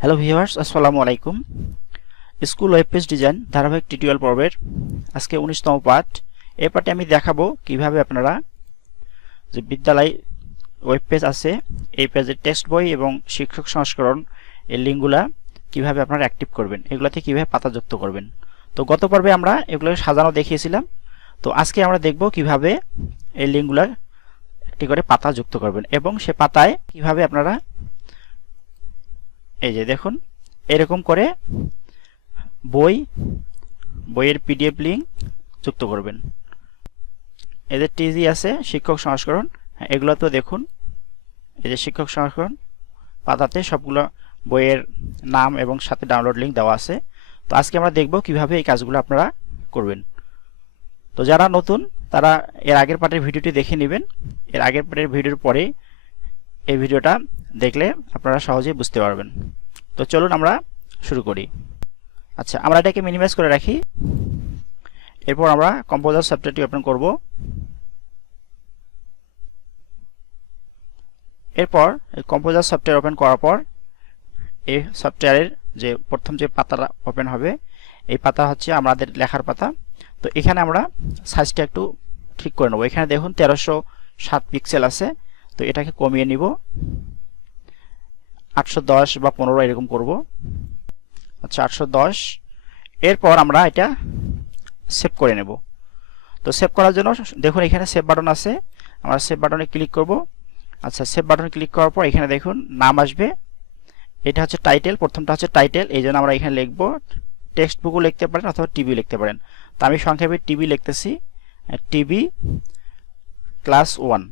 Hello viewers, আসসালামু আলাইকুম। School web page design ধারাবাহিক টিউটোরিয়াল পর্বের আজকে 19তম পার্ট। এই পার্টে আমি দেখাবো কিভাবে আপনারা যে বিদ্যালয় ওয়েব পেজ আছে এই পেজের টেক্সট বই এবং শিক্ষক সংস্করণ এই লিঙ্কগুলা কিভাবে আপনারা অ্যাক্টিভ করবেন, এগুলাতে কিভাবে পাতা যুক্ত করবেন। তো গত পর্বে আমরা এগুলো সাজানো দেখিয়েছিলাম। তো আজকে আমরা দেখব কিভাবে এই লিঙ্কগুলা একটি করে পাতা যুক্ত করবেন এবং সে পাতায় কিভাবে আপনারা এই যে দেখুন এরকম করে বইয়ের পিডিএফ লিঙ্ক যুক্ত করবেন। এদের টিজি আছে শিক্ষক সংস্করণ, এগুলো তো দেখুন এই যে শিক্ষক সংস্করণ পাতাতে সবগুলো বইয়ের নাম এবং সাথে ডাউনলোড লিঙ্ক দেওয়া আছে। তো আজকে আমরা দেখব কিভাবে এই কাজগুলো আপনারা করবেন। তো যারা নতুন তারা এর আগের পার্টের ভিডিওটি দেখে নেবেন। এর আগের পার্টের ভিডিওর পরে এই ভিডিওটা দেখলে আপনারা সহজেই বুঝতে পারবেন। তো চলুন আমরা শুরু করি। আচ্ছা, আমরা এটাকে মিনিমাইজ করে রাখি। এরপর আমরা কম্পোজার সফটওয়্যারটি ওপেন করব। এরপর কম্পোজার সফটওয়্যার ওপেন করার পর এই সফটওয়্যারের যে প্রথম যে পাতাটা ওপেন হবে এই পাতা হচ্ছে আমাদের লেখার পাতা। তো এখানে আমরা সাইজটা একটু ঠিক করে নেব। এখানে দেখুন 1307 পিক্সেল আছে, তো এটাকে কমিয়ে নিব 810 বা 15 এরকম করব। আচ্ছা 810। এরপর আমরা এটা সেভ করে নেব। তো সেভ করার জন্য দেখুন এখানে সেভ বাটন আছে, আমরা সেভ বাটনে ক্লিক করব। আচ্ছা সেভ বাটনে ক্লিক করার পর এখানে দেখুন নাম আসবে। এটা হচ্ছে টাইটেল, প্রথমটা হচ্ছে টাইটেল, এই জন্য আমরা এখানে লিখব। টেক্সট বুকও লিখতে পারেন অথবা টিভি লিখতে পারেন। তো আমি সংক্ষেপে টিভি লিখতেছি, টিভি ক্লাস 1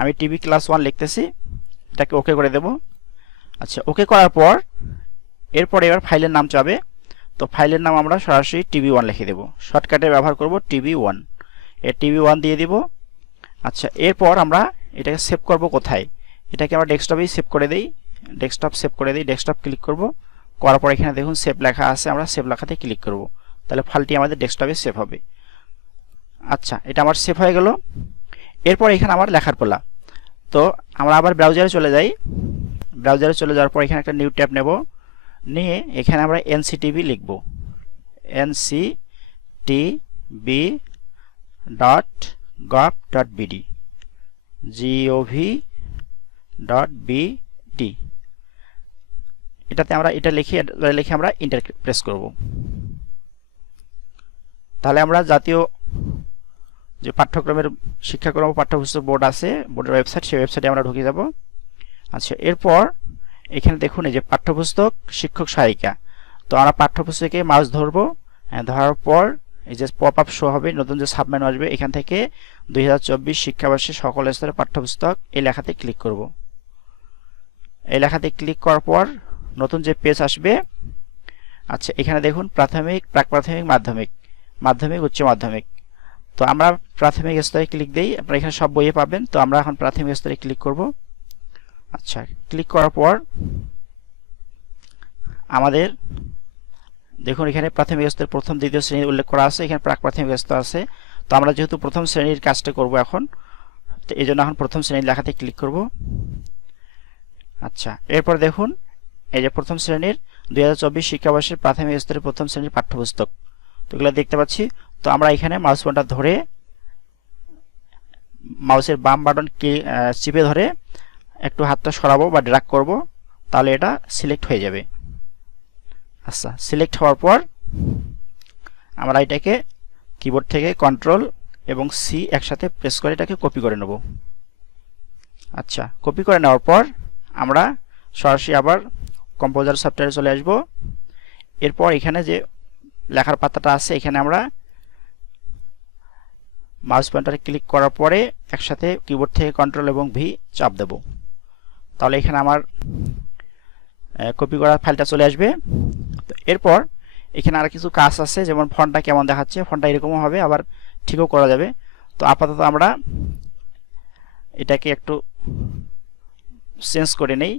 আমি টিভি ক্লাস 1 লিখতেছি। এটাকে ওকে করে দেব। আচ্ছা ওকে করার পর এরপর এবার ফাইলের নাম চাবে। তো ফাইলের নাম আমরা সরাসরি টিভি1 লিখে দেব, শর্টকাটে ব্যবহার করব টিভি1, এর টিভি1 দিয়ে দিব। আচ্ছা এরপর আমরা এটাকে সেভ করব কোথায়, এটাকে আমরা ডেস্কটপেই সেভ করে দেই। ডেস্কটপ ক্লিক করব, করার পর এখানে দেখুন সেভ লেখা আছে, আমরা সেভ লেখাতে ক্লিক করব, তাহলে ফাইলটি আমাদের ডেস্কটপে সেভ হবে। আচ্ছা এটা আমার সেভ হয়ে গেল। এরপর এখানে আমার লেখার পালা। তো আমরা আবার ব্রাউজারে চলে যাই। ব্রাউজারে চলে যাওয়ার পর এখানে একটা নিউ ট্যাব নেব, নিয়ে এখানে আমরা এনসিটিভি লিখব, nctv.gov.bd gov.bd এটাতে আমরা এটা লিখে আমরা এন্টার প্রেস করব। তাহলে আমরা জাতীয় যে পাঠ্যক্রমের শিক্ষাক্রম পাঠ্যপুস্তক বোর্ড আছে, বোর্ডের ওয়েবসাইট, সেই ওয়েবসাইটে আমরা ঢুকে যাব। আচ্ছা এরপর এখানে দেখুন এই যে পাঠ্যপুস্তক শিক্ষক সহায়িকা। তো আমরা পাঠ্যপুস্তকে মাউস ধরবো, ধরার পর এই যে পপ আপ শো হবে, নতুন যে সাবমেনু আসবে, এখান থেকে 2024 শিক্ষাবর্ষে সকল স্তরের পাঠ্যপুস্তক এই লেখাতে ক্লিক করব। এই লেখাতে ক্লিক করার পর নতুন যে পেজ আসবে। আচ্ছা এখানে দেখুন প্রাথমিক, প্রাক প্রাথমিক, মাধ্যমিক, উচ্চ মাধ্যমিক। তো আমরা প্রাথমিক স্তরে ক্লিক দেই, আপনারা এখানে সব বইয়ে পাবেন। তো আমরা এখন প্রাথমিক স্তরে ক্লিক করব। আচ্ছা ক্লিক করার পর আমাদের দেখুন এখানে প্রাথমিক স্তরের প্রথম দ্বিতীয় শ্রেণীর উল্লেখ করা আছে, এখানে প্রাক প্রাথমিক স্তর আছে। তো আমরা যেহেতু প্রথম শ্রেণীর কাজটা করব এখন, তো এই জন্য এখন প্রথম শ্রেণীর লেখাতে ক্লিক করব। আচ্ছা এরপর দেখুন এই যে প্রথম শ্রেণীর 2024 শিক্ষাবর্ষের প্রাথমিক স্তরের প্রথম শ্রেণীর পাঠ্যপুস্তক, তো এগুলো দেখতে পাচ্ছি। তো আমরা এখানে মাউস পয়েন্টার ধরে মাউসের বাম বাটন চিপে ধরে একটু হাতটা সরাবো বা ড্র্যাগ করব, তাহলে এটা সিলেক্ট হয়ে যাবে। আচ্ছা সিলেক্ট হওয়ার পর আমরা এটাকে কিবোর্ড থেকে কন্ট্রোল এবং সি একসাথে প্রেস করে এটাকে কপি করে নেব। আচ্ছা কপি করে নেওয়ার পর আমরা সরাসরি আবার কম্পোজার সফটওয়্যারে চলে আসব। এরপর এখানে যে লেখার পাতাটা আছে এখানে আমরা মাউস পয়েন্টারে ক্লিক করার পরে একসাথে কিবোর্ড থেকে কন্ট্রোল এবং ভি চাপ দেব, তাহলে এখানে আমার কপি করা ফাইলটা চলে আসবে। তো এরপর এখানে আর কিছু কাজ আছে, যেমন ফন্টটা কেমন দেখাচ্ছে, ফন্টটা এরকমও হবে, আবার ঠিকও করা যাবে। তো আপাতত আমরা এটাকে একটু চেঞ্জ করে নেই।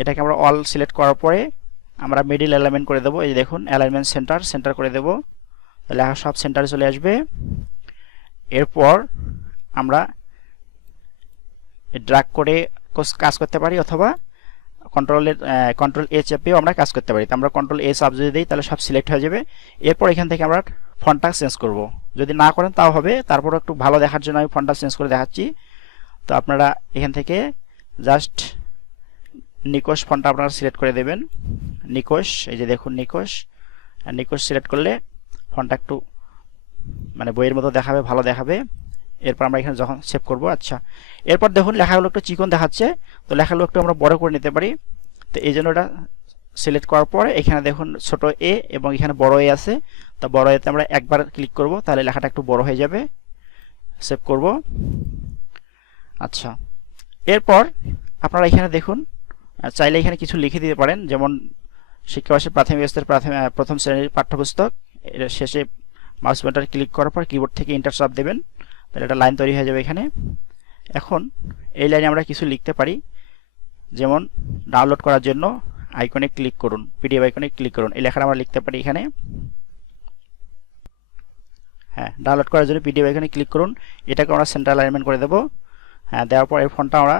এটাকে আমরা অল সিলেক্ট করার পরে আমরা মিডল অ্যালাইনমেন্ট করে দেবো। এই দেখুন অ্যালাইনমেন্ট সেন্টার করে দেব, লেখা সব সেন্টারে চলে আসবে। এরপর আমরা ড্র্যাগ করে কাজ করতে পারি, অথবা কন্ট্রোল এ চেপেও আমরা কাজ করতে পারি। তো আমরা কন্ট্রোল এ চাপ যদি দিই তাহলে সব সিলেক্ট হয়ে যাবে। এরপর এখান থেকে আমরা ফন্টটা চেঞ্জ করব। যদি না করেন তাও হবে, তারপর একটু ভালো দেখার জন্য আমি ফন্টটা চেঞ্জ করে দেখাচ্ছি। তো আপনারা এখান থেকে জাস্ট নিকোশ ফন্টটা আপনারা সিলেক্ট করে দেবেন। নিকোশ, এই যে দেখুন নিকোশ সিলেক্ট করলে ফন্টটা একটু মানে বইয়ের মতো দেখাবে, ভালো দেখাবে। এরপর আমরা এখানে যখন সেভ করব, আচ্ছা এরপর দেখুন লেখাগুলো একটু চিকন দেখাচ্ছে, তো লেখাগুলো একটু আমরা বড় করে নিতে পারি। তো এই জন্য এটা সিলেক্ট করার পরে এখানে দেখুন ছোট এ এবং এখানে বড় এ আছে, তো বড় এতে আমরা একবার ক্লিক করব, তাহলে লেখাটা একটু বড় হয়ে যাবে। সেভ করব। আচ্ছা এরপর আপনারা এখানে দেখুন চাইলে এখানে কিছু লিখে দিতে পারেন, যেমন শিক্ষাবর্ষের প্রাথমিক স্তরের প্রথম শ্রেণীর পাঠ্যপুস্তক, এর শেষে মাউস পয়েন্টার ক্লিক করার পর কিবোর্ড থেকে এন্টার চাপ দেবেন, তাহলে একটা লাইন তৈরি হয়ে যাবে এখানে। এখন এই লাইনে আমরা কিছু লিখতে পারি, যেমন ডাউনলোড করার জন্য আইকনে ক্লিক করুন, পিডিএফ আইকনে ক্লিক করুন, এই লেখাটা আমরা লিখতে পারি এখানে। হ্যাঁ, ডাউনলোড করার জন্য পিডিএফ আইকনে ক্লিক করুন, এটাকে আমরা সেন্টার অ্যালাইনমেন্ট করে দেব। হ্যাঁ, দেওয়ার পর এই ফন্টটা আমরা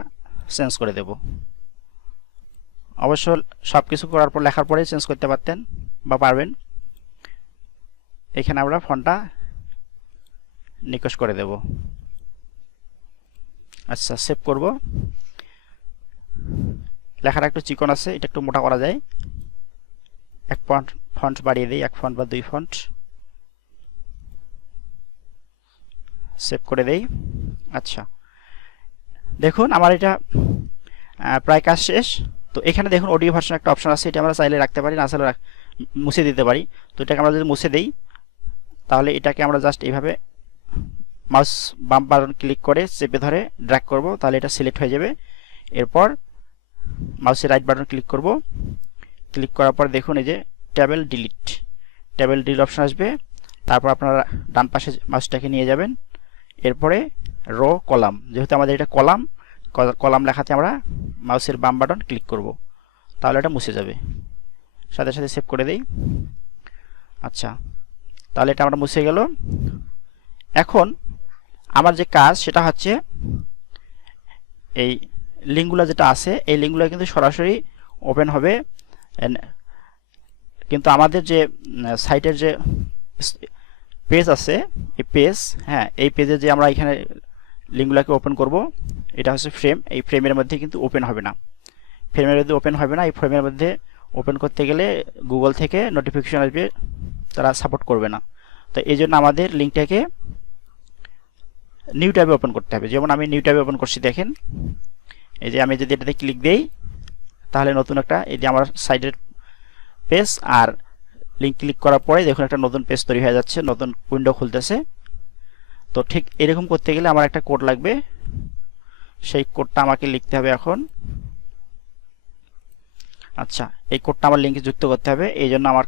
চেঞ্জ করে দেব। অবশ্য সব কিছু করার পর লেখার পরেই চেঞ্জ করতে পারতেন বা পারবেন। এখানে আমরা ফন্টটা নিকোশ করে দেব। আচ্ছা সেভ করব। লেখাটা একটু চিকন আছে, এটা একটু মোটা করা যায়। এক ফন্ট বাড়িয়ে দিই, 1 ফন্ট বা 2 ফন্ট। সেভ করে দেই। আচ্ছা দেখুন আমার এটা প্রায় কাজ শেষ। তো এখানে দেখুন অডিও ভার্সন একটা অপশন আছে, এটা আমরা চাইলে রাখতে পারি, না চাইলে মুছে দিতে পারি। তো এটাকে আমরা যদি মুছে দেই তাহলে এটাকে আমরা জাস্ট এইভাবে মাউস বাম বাটন ক্লিক করে চেপে ধরে ড্র্যাগ করব, তাহলে এটা সিলেক্ট হয়ে যাবে। এরপর মাউসের রাইট বাটন ক্লিক করব, ক্লিক করার পর দেখুন এই যে টেবিল ডিলিট অপশন আসবে। তারপর আপনারা ডান পাশে মাউসটাকে নিয়ে যাবেন, এরপরে রো কলাম, যেহেতু আমাদের এটা কলাম লেখাতে আমরা মাউসের বাম বাটন ক্লিক করব, তাহলে এটা মুছে যাবে। সাথে সাথে সেভ করে দেই। আচ্ছা তাহলে এটা আমরা মুছে গেল। এখন আমার যে কাজ সেটা হচ্ছে এই লিঙ্কগুলো যেটা আছে, এই লিঙ্কগুলো কিন্তু সরাসরি ওপেন হবে, কিন্তু আমাদের যে সাইটের যে পেজ আছে এই পেজ, হ্যাঁ এই পেজে যে আমরা এখানে লিঙ্কগুলোকে ওপেন করব, এটা হচ্ছে ফ্রেম, এই ফ্রেমের মধ্যে কিন্তু ওপেন হবে না। ফ্রেমের মধ্যে ওপেন হবে না, এই ফ্রেমের মধ্যে ওপেন করতে গেলে গুগল থেকে নোটিফিকেশন আসবে, তারা সাপোর্ট করবে না। তো এই জন্য আমাদের লিঙ্কটাকে নিউ ট্যাবে ওপেন করতে হবে। যেমন আমি নিউ ট্যাবে ওপেন করছি, দেখেন এই যে আমি যদি এটাতে ক্লিক দেই তাহলে নতুন একটা এই যে আমার সাইডের পেজ, আর লিঙ্ক ক্লিক করার পরে দেখুন একটা নতুন পেজ তৈরি হয়ে যাচ্ছে, নতুন উইন্ডো খুলতেছে। তো ঠিক এরকম করতে গেলে আমার একটা কোড লাগবে, সেই কোডটা আমাকে লিখতে হবে এখন। আচ্ছা এই কোডটা আমার লিঙ্কে যুক্ত করতে হবে, এই জন্য আমার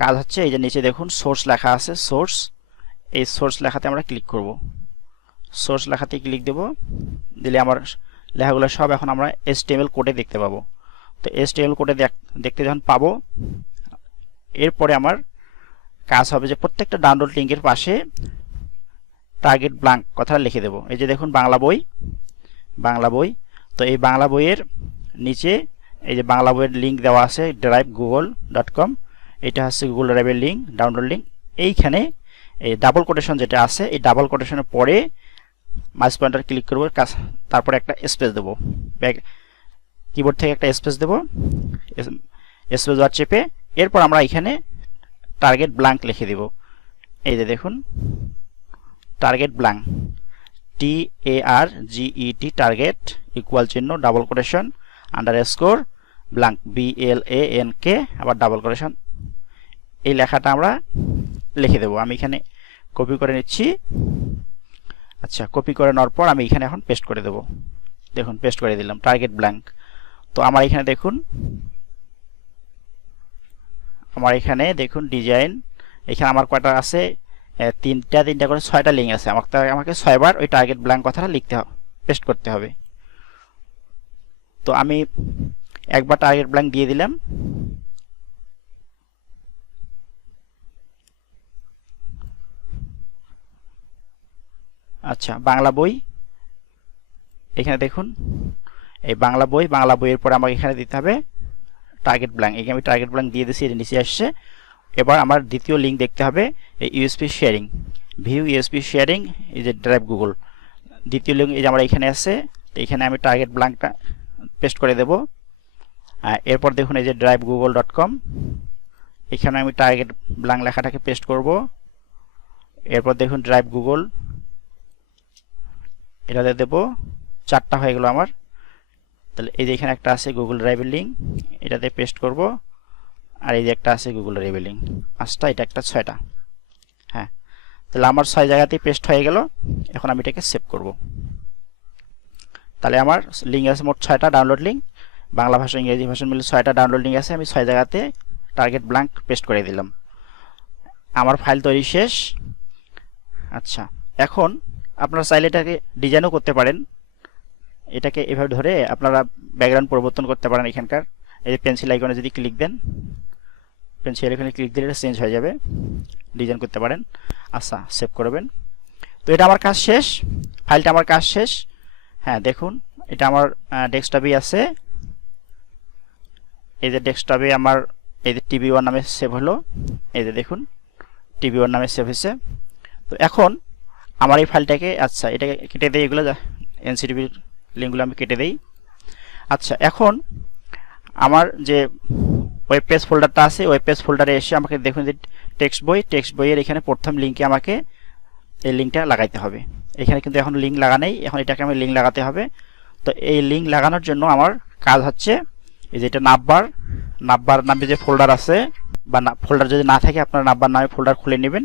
কাজ হচ্ছে এই যে নিচে দেখুন সোর্স লেখা আছে, সোর্স, এই সোর্স লেখাতে আমরা ক্লিক করব। সোর্স লেখাতে ক্লিক দেব, দিলে আমার লেখাগুলো সব এখন আমরা HTML কোডে দেখতে পাবো। তো HTML কোডে দেখতে যখন পাবো, এরপরে আমার কাজ হবে যে প্রত্যেকটা ডাউনলোড লিঙ্কের পাশে টার্গেট ব্ল্যাঙ্ক কথাটা লিখে দেব। এই যে দেখুন বাংলা বই, তো এই বাংলা বইয়ের নিচে এই যে বাংলা বইয়ের লিঙ্ক দেওয়া আছে drive.google.com, এটা হচ্ছে গুগল ড্রাইভের লিঙ্ক, ডাউনলোড লিঙ্ক। এইখানে এই ডাবল কোটেশন যেটা আছে, এই ডাবল কোটেশনের পরে মাউস পয়েন্টার ক্লিক করব, তারপরে একটা স্পেস দেব, কিবোর্ড থেকে একটা স্পেস দেব, স্পেস বার চেপে এরপর আমরা এখানে টার্গেট ব্ল্যাঙ্ক লিখে দেব। এই যে দেখুন target blank, TARGET target equal চিহ্ন double quotation underscore blank BLANK আবার ডাবল কোটেশন, এই লেখাটা আমরা লিখে দেব। আমি এখানে কপি করে নিচ্ছি। আচ্ছা কপি করে নেওয়ার পর আমি এখানে এখন পেস্ট করে দেব। দেখুন পেস্ট করে দিলাম টার্গেট ব্ল্যাঙ্ক। তো আমার এখানে দেখুন, দেখুন ডিজাইন, এখানে আমার কয়টা আছে, তিনটা করে 6টা লিঙ্ক আছে। আমাকে 6বার ওই টার্গেট ব্ল্যাঙ্ক কথাটা লিখতে হবে, পেস্ট করতে হবে। তো আমি একবার টার্গেট ব্ল্যাঙ্ক দিয়ে দিলাম। আচ্ছা বাংলা বই, এখানে দেখুন এই বাংলা বইয়ের পরে আমাকে এখানে দিতে হবে টার্গেট ব্ল্যাঙ্ক। এখানে আমি টার্গেট ব্ল্যাঙ্ক দিয়ে দিয়েছি, এর নিচে আসছে। এবার আমার দ্বিতীয় লিঙ্ক দেখতে হবে এই USP sharing, view USP sharing, এই যে ড্রাইভ গুগল দ্বিতীয় লিঙ্ক এই যে আমার এখানে আছে। তো এখানে আমি টার্গেট ব্ল্যাঙ্কটা পেস্ট করে দেব। এরপর দেখুন এই যে driveGoogle.com, এখানে আমি টার্গেট ব্ল্যাঙ্ক লেখাটাকে পেস্ট করব। এরপর দেখুন ড্রাইভ গুগল, এটাতে দেব। 4টা হয়ে গেল আমার। তাহলে এই যে এখানে একটা আছে গুগল ড্রাইভের লিঙ্ক, এটাতে পেস্ট করব। আর এই যে একটা আছে গুগল ড্রাইভের লিঙ্ক, 5টা, এটা একটা 6টা। হ্যাঁ, তাহলে আমার 6 জায়গাতেই পেস্ট হয়ে গেল। এখন আমি এটাকে সেভ করব। তাহলে আমার লিঙ্ক আছে মোট 6টা ডাউনলোড লিঙ্ক, বাংলা ভাষা ইংরেজি ভাষা মিলে 6টা ডাউনলোড লিঙ্ক আছে। আমি 6 জায়গাতে টার্গেট ব্ল্যাঙ্ক পেস্ট করে দিলাম। আমার ফাইল তৈরি শেষ। আচ্ছা, এখন আপনারা চাইলে এটাকে ডিজাইনও করতে পারেন। এটাকে এভাবে ধরে আপনারা ব্যাকগ্রাউন্ড পরিবর্তন করতে পারেন। এখানকার এই যে পেন্সিল আইকনে যদি ক্লিক দেন, পেন্সিল আইকনে ক্লিক দিলে এটা চেঞ্জ হয়ে যাবে, ডিজাইন করতে পারেন। আচ্ছা, সেভ করবেন। তো এটা আমার কাজ শেষ, ফাইলটা আমার কাজ শেষ। হ্যাঁ, দেখুন এটা আমার ডেস্কটপেই আছে। এই যে ডেস্কটপে আমার এই যে tv1 নামে সেভ হলো। এই যে দেখুন tv1 নামে সেভ হয়েছে। তো এখন আমার এই ফাইলটাকে, আচ্ছা এটাকে কেটে দেই, এগুলো এনসিটিভি লিঙ্কগুলো আমি কেটে দেই। আচ্ছা, এখন আমার যে ওয়েব পেজ ফোল্ডারটা আছে, ওয়েব পেজ ফোল্ডারে এসে আমাকে দেখুন যে টেক্সট বইয়ের এখানে প্রথম লিঙ্কে আমাকে এই লিঙ্কটা লাগাইতে হবে। এখানে কিন্তু এখন লিঙ্ক লাগা নেই, এখন এটাকে আমি লিঙ্ক লাগাতে হবে। তো এই লিঙ্ক লাগানোর জন্য আমার কাজ হচ্ছে এই যে এটা নাববার নামে যে ফোল্ডার আছে, বা ফোল্ডার যদি না থাকে আপনারা নাববার নামে ফোল্ডার খুলে নেবেন।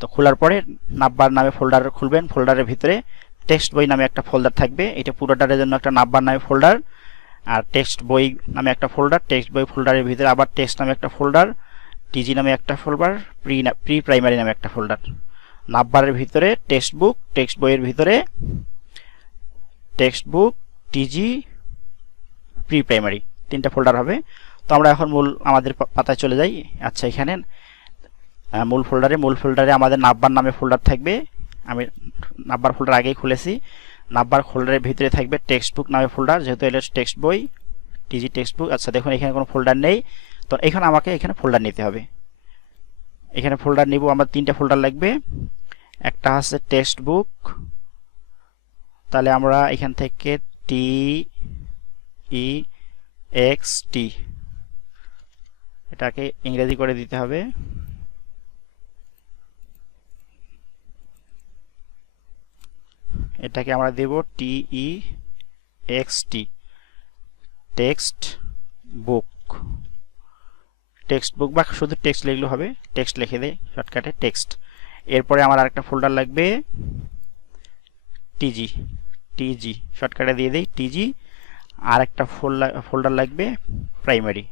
তো খোলার পরে নাববার নামে ফোল্ডার খুলবেন। ফোল্ডারের ভিতরে টেক্সট বই নামে একটা ফোল্ডার থাকবে, এটা পুরোটার জন্য একটা নাববার নামে ফোল্ডার। আর টেক্সট বই নামে একটা ফোল্ডার, টেক্সট বই ফোল্ডারের ভিতরে আবার টেক্সট নামে একটা ফোল্ডার, টিজি নামে একটা ফোল্ডার, প্রি প্রাইমারি নামে একটা ফোল্ডার। নাববারের ভিতরে টেক্সট বুক, টেক্সট বইয়ের ভিতরে টেক্সট বুক, টিজি, প্রি প্রাইমারি, 3টা ফোল্ডার হবে। তো আমরা এখন আমাদের পাতায় চলে যাই। আচ্ছা, এখানে মূল ফোল্ডারে আমাদের নাববার নামে ফোল্ডার থাকবে। আমি নাববার ফোল্ডার আগেই খুলেছি। নাববার ফোল্ডারের ভিতরে থাকবে টেক্সট বুক নামে ফোল্ডার, যেহেতু এটা টেক্সট বই, টিজি টেক্সট বুক। আচ্ছা, দেখুন এখানে কোনো ফোল্ডার নেই। তো এখানে আমাকে এখানে ফোল্ডার নিতে হবে। এখানে ফোল্ডার নিব, আমার 3টা ফোল্ডার লাগবে। একটা হচ্ছে টেক্সট বুক, তাহলে আমরা এখান থেকে TEXT এটাকে ইংরেজি করে দিতে হবে। এটাকে আমরা দেব TEXT, text book. Text book বা শুধু টেক্সট লিখলে হবে, টেক্সট লিখে দেই শর্টকাটে টেক্সট। এরপরে আমার আরেকটা ফোল্ডার লাগবে টিজি, শর্টকাটে দিয়ে দেই টিজি। আর একটা ফোল্ডার লাগবে প্রাইমারি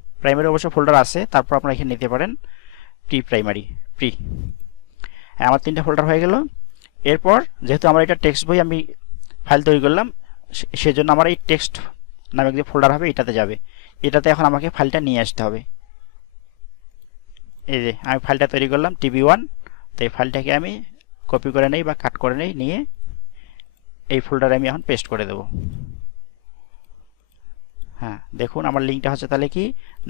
অবশ্য ফোল্ডার আছে, তারপর আপনারা এখানে নিতে পারেন প্রাইমারি। হ্যাঁ, আমার 3টা ফোল্ডার হয়ে গেল। এরপর যেহেতু আমার এটা টেক্সট বই আমি ফাইল তৈরি করলাম, সেজন্য আমার এই টেক্সট নামে যে ফোল্ডার হবে এটাতে যাবে। এটাতে এখন আমাকে ফাইলটা নিয়ে আসতে হবে। এই যে আমি ফাইলটা তৈরি করলাম tv1। তো এই ফাইলটাকে আমি কপি করে নেই বা কাট করে নেই, নিয়ে এই ফোল্ডারে আমি এখন পেস্ট করে দেব। হ্যাঁ, দেখুন আমার লিঙ্কটা হচ্ছে তাহলে কি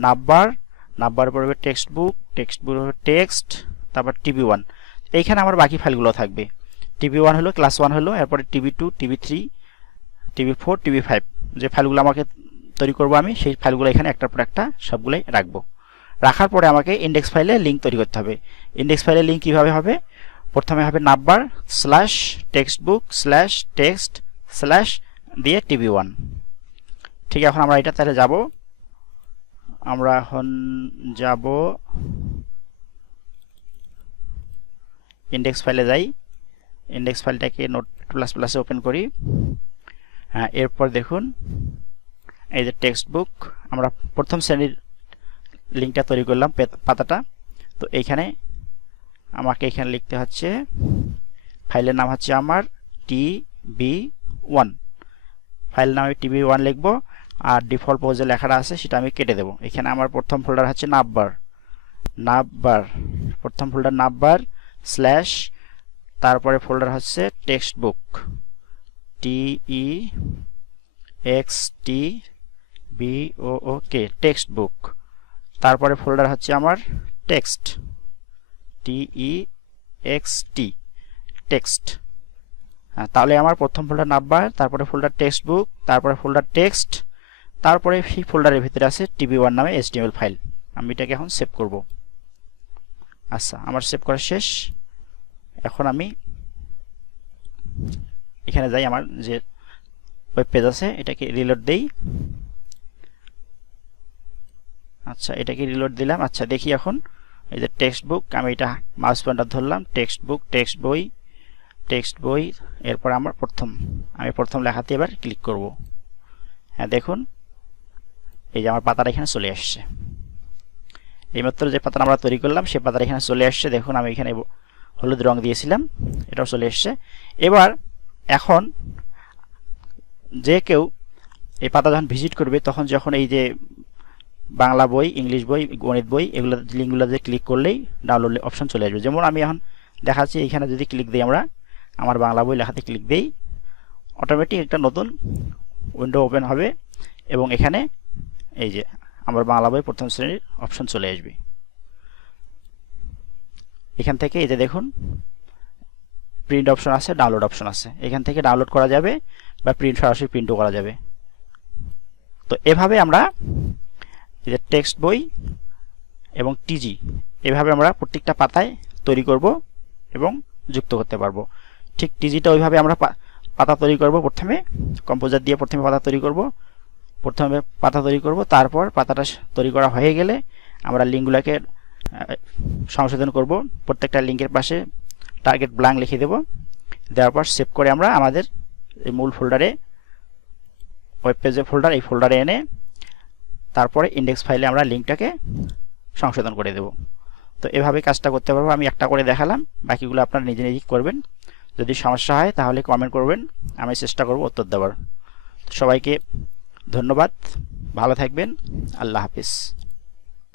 নাববার পড়বে টেক্সট বুক হবে টেক্সট, তারপর tv1। এইখানে আমার বাকি ফাইলগুলো থাকবে। tv1 হলো ক্লাস 1 হলো, এরপরে tv2, tv3, tv4, tv5 যে ফাইলগুলো আমাকে তৈরি করব আমি, সেই ফাইলগুলো এখানে একটার পর একটা সবগুলোই রাখবো। রাখার পরে আমাকে ইন্ডেক্স ফাইলে লিঙ্ক তৈরি করতে হবে। ইন্ডেক্স ফাইলে লিঙ্ক কিভাবে হবে? প্রথমে হবে navbar/textbook/text/ দিয়ে tv1। ঠিক, এখন আমরা এটা তাহলে যাব। আমরা এখন যাব ইন্ডেক্স ফাইলে যাই। ইন্ডেক্স ফাইলটাকে নোটপ্লাসে ওপেন করি। হ্যাঁ, এরপর দেখুন এই যে টেক্সট বুক, আমরা প্রথম শ্রেণীর লিঙ্কটা তৈরি করলাম, পাতাটা। তো এইখানে আমাকে এখানে লিখতে হচ্ছে, ফাইলের নাম হচ্ছে আমার tv1, ফাইল নামে tv1 লিখবো। আর ডিফল্ট পোজে লেখাটা আছে সেটা আমি কেটে দেব। এখানে আমার প্রথম ফোল্ডার হচ্ছে নাববার, প্রথম ফোল্ডার নাববার স্ল্যাশ, তারপরে ফোল্ডার হচ্ছে টেক্সট বুক কে টেক্সট বুক, তারপরে ফোল্ডার হচ্ছে আমার টেক্সট, TEXT টেক্সট। তাহলে আমার প্রথম ফোল্ডার নাম্বার, তারপরে ফোল্ডার টেক্সট বুক, তারপরে ফোল্ডার টেক্সট, তারপরে সেই ফোল্ডারের ভিতরে আছে tb1 নামে HTML ফাইল। আমি এটাকে এখন সেভ করব। আচ্ছা, আমার সেভ করা শেষ। এখন আমি এখানে যাই, আমার যে ওয়েব পেজ আছে এটাকে রিলোড দেই। আচ্ছা, এটাকে রিলোড দিলাম। আচ্ছা, দেখি এখন এই যে টেক্সট বুক, আমি এটা মাউস পয়েন্টার ধরলাম, টেক্সট বুক, টেক্সট বই, এরপর আমার আমি প্রথম লেখাতে এবার ক্লিক করব। হ্যাঁ, দেখুন এই যে আমার পাতাটা এখানে চলে আসছে। এইমাত্র যে পাতাটা আমরা তৈরি করলাম সেই পাতাটা এখানে চলে আসছে। দেখুন আমি এখানে হলুদ রং দিয়েছিলাম, এটাও চলে আসছে। এবার এখন যে কেউ এই পাতা যখন ভিজিট করবে, তখন যখন এই যে বাংলা বই, ইংলিশ বই, গণিত বই, এগুলো লিঙ্কগুলোতে ক্লিক করলেই ডাউনলোড অপশন চলে আসবে। যেমন আমি এখন দেখাচ্ছি, এখানে যদি ক্লিক দিই, আমরা আমার বাংলা বই লেখাতে ক্লিক দিই, অটোমেটিক একটা নতুন উইন্ডো ওপেন হবে এবং এখানে এই যে আমার বাংলা বই প্রথম শ্রেণীর অপশন চলে আসবে। এখান থেকে এই যে দেখুন প্রিন্ট অপশন আছে, ডাউনলোড অপশন আছে, এখান থেকে ডাউনলোড করা যাবে বা সরাসরি প্রিন্টও করা যাবে। তো এভাবে আমরা এই যে টেক্সট বই এবং টিজি, এভাবে আমরা প্রত্যেকটা পাতায় তৈরি করব এবং যুক্ত করতে পারবো। ঠিক টিজিটা ওইভাবে আমরা পাতা তৈরি করব। প্রথমে কম্পোজার দিয়ে প্রথমে পাতা তৈরি করব, তারপর পাতাটা তৈরি করা হয়ে গেলে আমরা লিঙ্কগুলোকে সংশোধন করব। প্রত্যেকটা লিঙ্কের পাশে টার্গেট ব্ল্যাঙ্ক লিখে দেব, দেওয়ার পর সেভ করে আমরা আমাদের এই মূল ফোল্ডারে, ওয়েব পেজের ফোল্ডার, এই ফোল্ডারে এনে তারপরে ইন্ডেক্স ফাইলে আমরা লিঙ্কটাকে সংশোধন করে দেব। তো এভাবে কাজটা করতে পারবো। আমি একটা করে দেখালাম, বাকিগুলো আপনারা নিজে নিজে করবেন। যদি সমস্যা হয় তাহলে কমেন্ট করবেন, আমি চেষ্টা করব উত্তর দেওয়ার। সবাইকে ধন্যবাদ, ভালো থাকবেন, আল্লাহ হাফিজ।